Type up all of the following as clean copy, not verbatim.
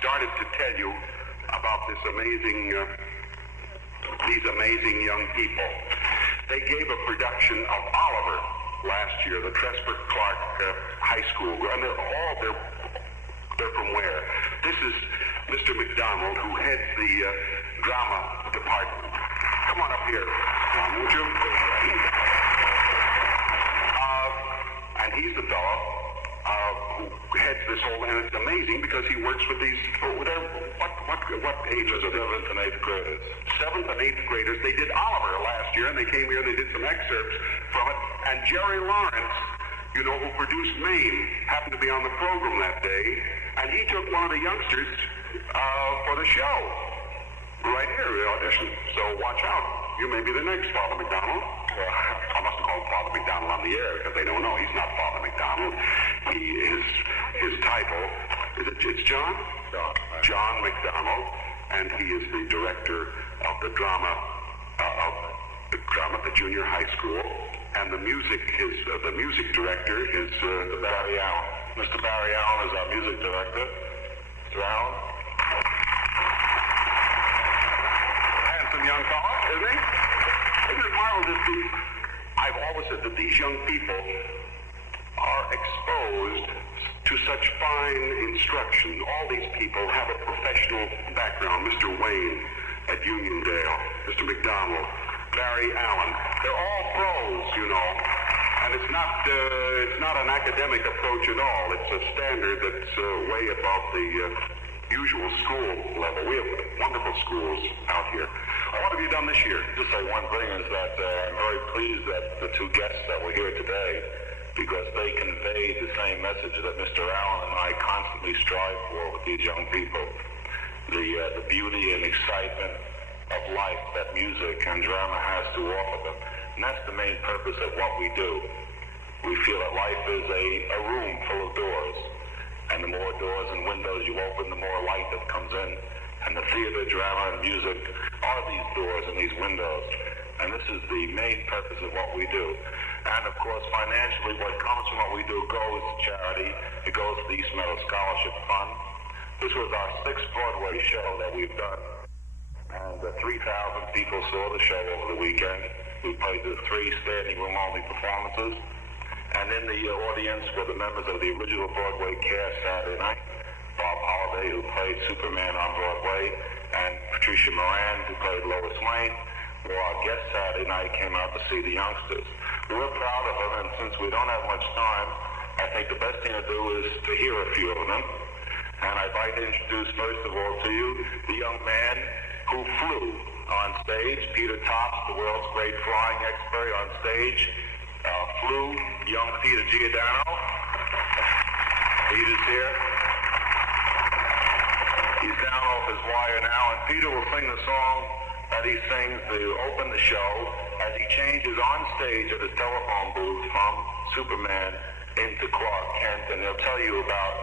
started to tell you about these amazing young people. They gave a production of Oliver last year, the Clarke High School, and they're from where? This is Mr. McDonald, who heads the drama department. Come on up here, Tom, would you? And he's the fellow who heads this whole, and it's amazing because he works with these, what ages are they? 7th and 8th graders. 7th and 8th graders. They did Oliver last year, and they came here and they did some excerpts from it. And Jerry Lawrence, you know, who produced Mame, happened to be on the program that day, and he took one of the youngsters for the show. Right here, the audition. So watch out. You may be the next Father McDonald. Well, I must have called Father McDonald on the air because they don't know. He's not Father McDonald. His title, it's John? John McDonald, and he is the director of the drama at the junior high school. And the music director is Barry Allen. Mr. Barry Allen is our music director. Mr. Allen. Handsome young fellow, isn't he? Isn't it marvelous that I've always said that these young people are exposed to such fine instruction. All these people have a professional background. Mr. Wayne at Uniondale, Mr. McDonald, Barry Allen. They're all pros, you know. And it's not an academic approach at all. It's a standard that's way above the usual school level. We have wonderful schools out here. What have you done this year? Just say one thing is that I'm very pleased that the two guests that were here today, because they conveyed the same message that Mr. Allen and I constantly strive for with these young people. The beauty and excitement of life that music and drama has to offer them. And that's the main purpose of what we do. We feel that life is a room full of doors. And the more doors and windows you open, the more light that comes in. And the theater, drama, and music are these doors and these windows. And this is the main purpose of what we do. And of course, financially, what comes from what we do goes to charity. It goes to the East Meadow Scholarship Fund. This was our 6th Broadway show that we've done. And 3,000 people saw the show over the weekend. We played the 3 standing room only performances. And in the audience were the members of the original Broadway cast Saturday night. Bob Holliday, who played Superman on Broadway, and Patricia Moran, who played Lois Lane. Well, our guest Saturday night came out to see the youngsters. We're proud of them, and since we don't have much time, I think the best thing to do is to hear a few of them. And I'd like to introduce, first of all, to you, the young man who flew on stage, Peter Tops, the world's great flying expert on stage, flew young Peter Giordano. Peter's here. He's down off his wire now, and Peter will sing the song that he sings to open the show as he changes on stage at his telephone booth from Superman into Clarke Kent, and he'll tell you about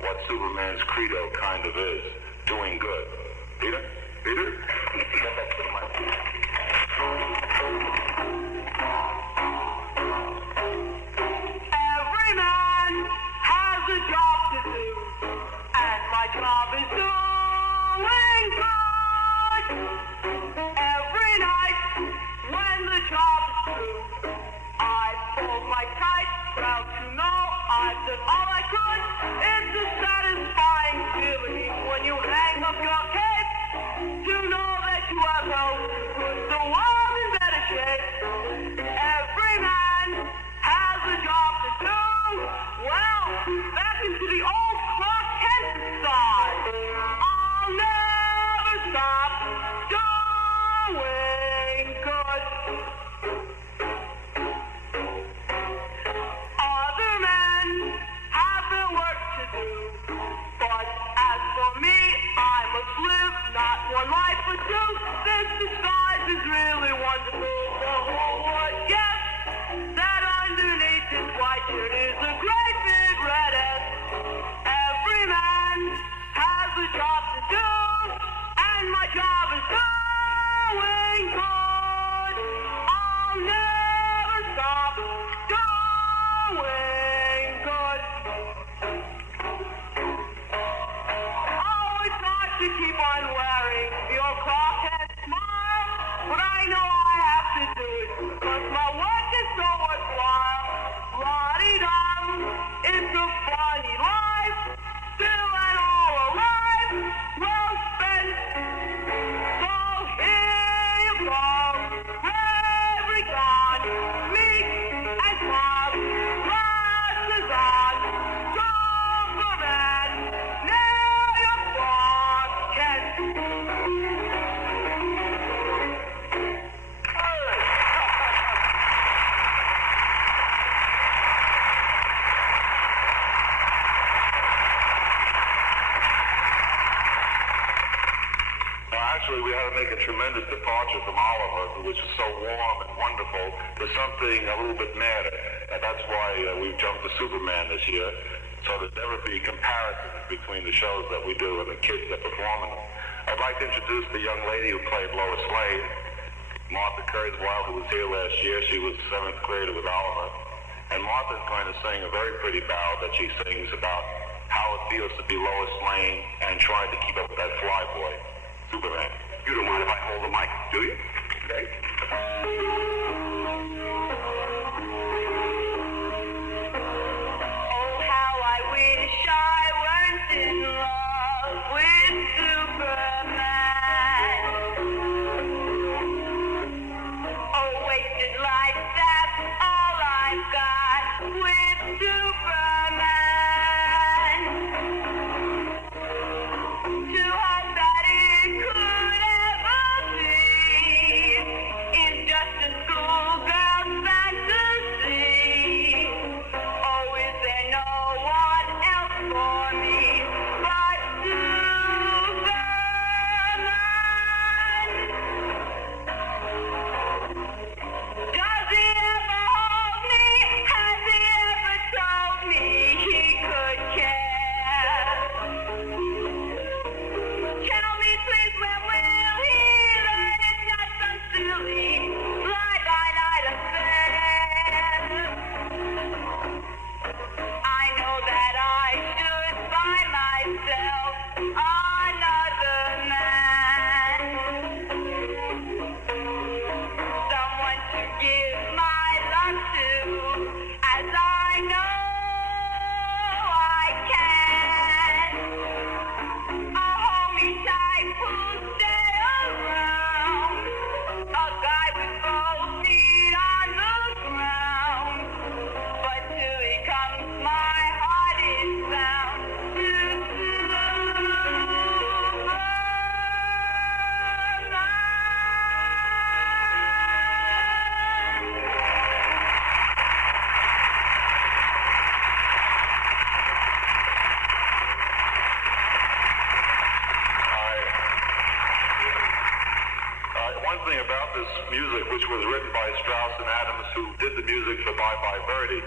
what Superman's credo kind of is, doing good. Peter? Peter? Step up to the mic. Every man has a job to do, and my job is doing good. Every night when the job is through, I fold my tight, proud to know I've done all I could. It's a satisfying feeling when you hang up your cape to know that you have helped put the world in better shape. Every man has a job to do. Well, back into the old Clarke Kent side. I'll never stop doing good. Other men have their work to do, but as for me, I must live not one life but two. This disguise is really wonderful. The whole world gets that underneath his white shirt is a great big red S. Every man has a job to do, and my job is doing good. I'll never stop doing good. Oh, to keep on wearing your Clarke smile, but I know I have to do it, because my work is so worthwhile. La-dee-dum, it's a funny life, still and all alive, well spent. So here you go, every gone, meet and pop, glasses on, Superman, nail your boss, Ken. Actually, we had to make a tremendous departure from Oliver, which is so warm and wonderful, to something a little bit madder. And that's why we've jumped to Superman this year, so there'll never be comparisons between the shows that we do and the kids that perform in them. I'd like to introduce the young lady who played Lois Lane, Martha Kurzweil, who was here last year. She was 7th grader with Oliver. And Martha's going to sing a very pretty ballad that she sings about how it feels to be Lois Lane and trying to keep up with that fly boy, Superman. You don't mind if I hold the mic, do you? Okay. Oh, how I wish I weren't in love with Superman. Oh, wasted life, that's all I've got with Superman. To hope that it could ever be is just a schoolgirl's fantasy. Oh, is there no one else for me but Superman? Does he ever hold me? Has he ever told me he could care? Tell me please, when will he learn it's not some silly fly-by-night affair? I know that I should find myself another man, someone to give my love to, as I know I can. A homie type who'll stay around, a guy with both feet on the ground, but till he comes my heart is bound to One thing about this music, which was written by Strauss and Adams, who did the music for Bye Bye Birdie,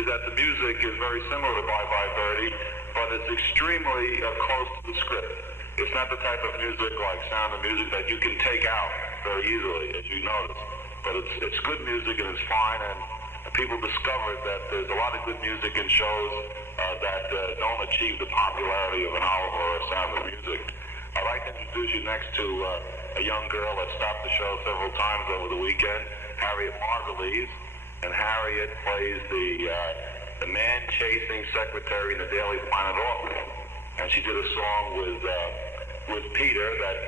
is that the music is very similar to Bye Bye Birdie, but it's extremely close to the script. It's not the type of music like Sound of Music that you can take out very easily, as you notice. But it's good music and it's fine, and people discovered that there's a lot of good music in shows that don't achieve the popularity of an Oliver or a Sound of Music. I'd like to introduce you next to a young girl that stopped the show several times over the weekend, Harriet Margulies. And Harriet plays the man-chasing secretary in the Daily Planet office. And she did a song with Peter that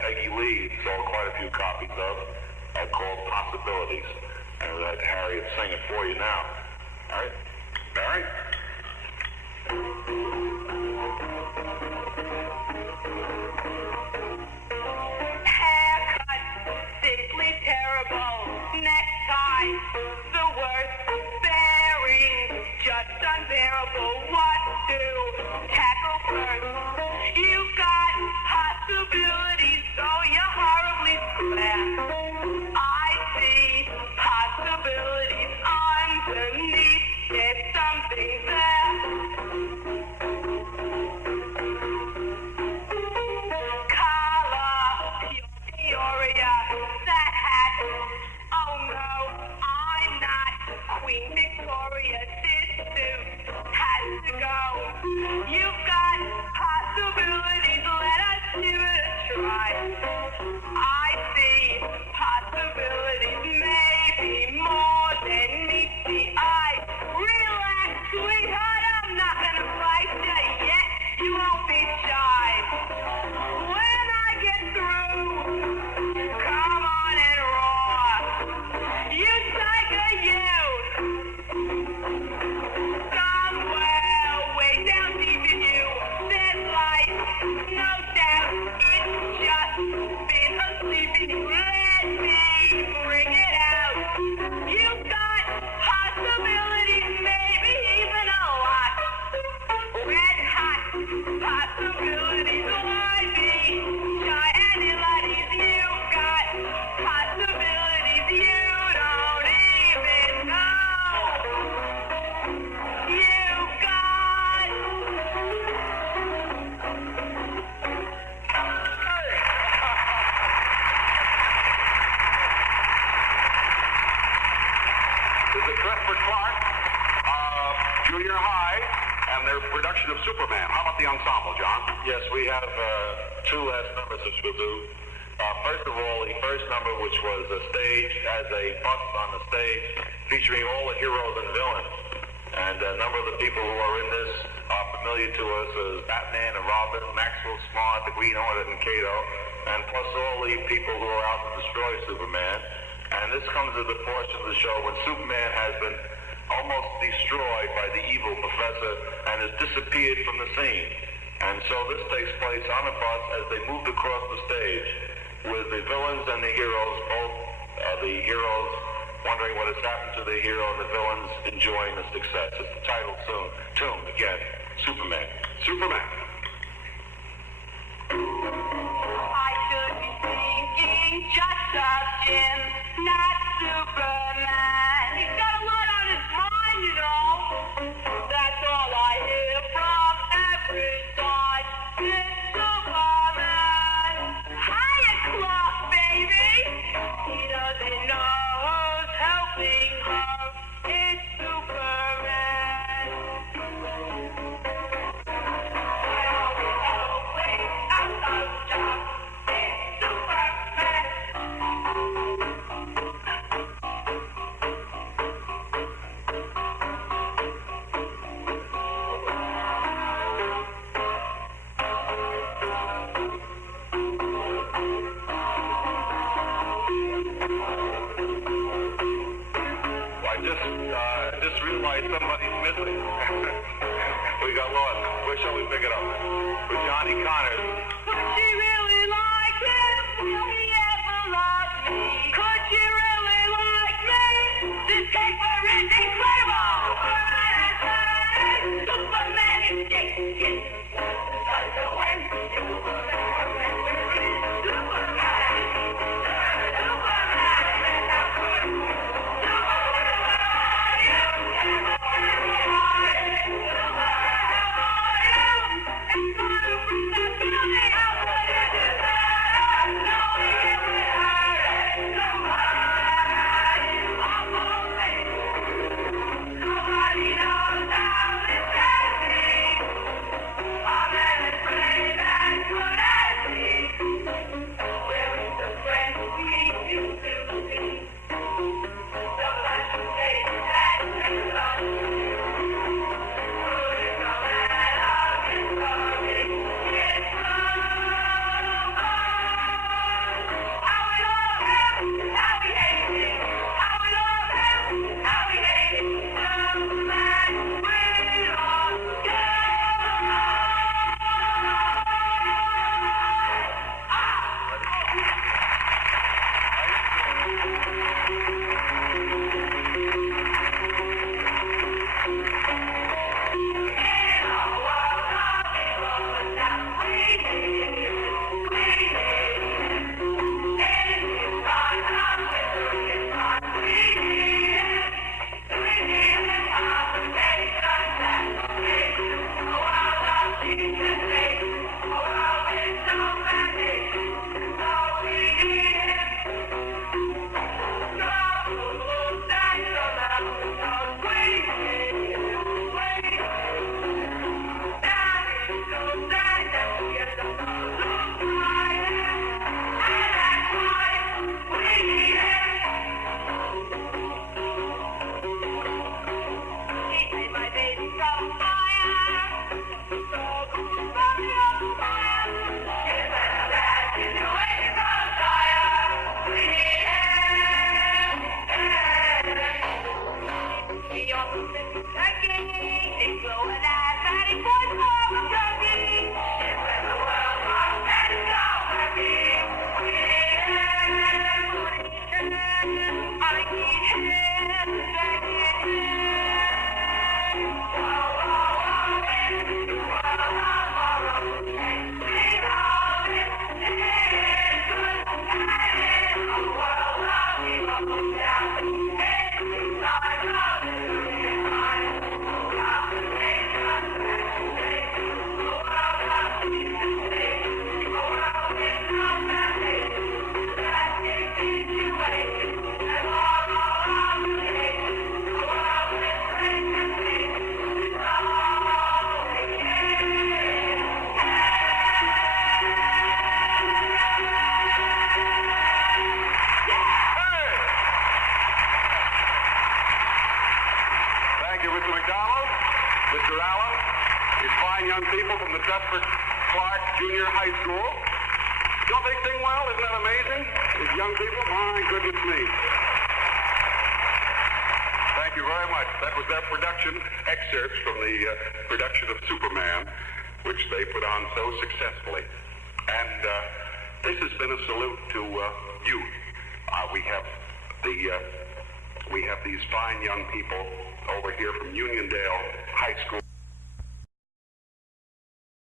Peggy Lee sold quite a few copies of, called Possibilities. And we'll let Harriet sing it for you now. All right? Barry? haircut, simply terrible. Necktie, the worst. Bearing, just unbearable. What to tackle first? You've got possibilities, though you're horribly square. I see possibilities underneath. There's something there. Collar, Peoria, that hat. Oh no, I'm not Queen Victoria. This suit has to go. You've got possibilities. let me bring it out. You've got possibilities, maybe even a lot. Red hot possibilities. Why be shy and ladies? You've got possibilities you don't even know. You've got. This is Cliff for Clarke, junior high, and their production of Superman. How about the ensemble, John? Yes, we have two last numbers which we'll do. First of all, the first number, which was a stage as a bust on the stage, featuring all the heroes and villains. And a number of the people who are in this are familiar to us as Batman and Robin, Maxwell Smart, the Green Hornet, and Kato, and plus all the people who are out to destroy Superman. And this comes at the portion of the show when Superman has been almost destroyed by the evil professor and has disappeared from the scene. And so this takes place on a bus as they moved across the stage with the villains and the heroes, both the heroes wondering what has happened to the hero and the villains enjoying the success. It's the title tune again, Superman. Superman. I should be thinking just of Jim, not Superman. He's got a lot on his mind, you know. That's all I hear from every side. It's Superman. Hiya, Clarke, baby. He doesn't know who's helping her. It's Superman. Out of job. It's Superman. I just realized somebody's missing. We got lost. Where shall we pick it up? With Johnny Connors. Could she really like him? Will he ever love me? Could she really like me? This paper is incredible! Superman is Superman. from the Deptford Clarke Junior High School. Don't they sing well? Isn't that amazing? These young people, my goodness me. Thank you very much. That was their production excerpts from the production of Superman, which they put on so successfully. And this has been a salute to youth. We have these fine young people over here from Uniondale High School.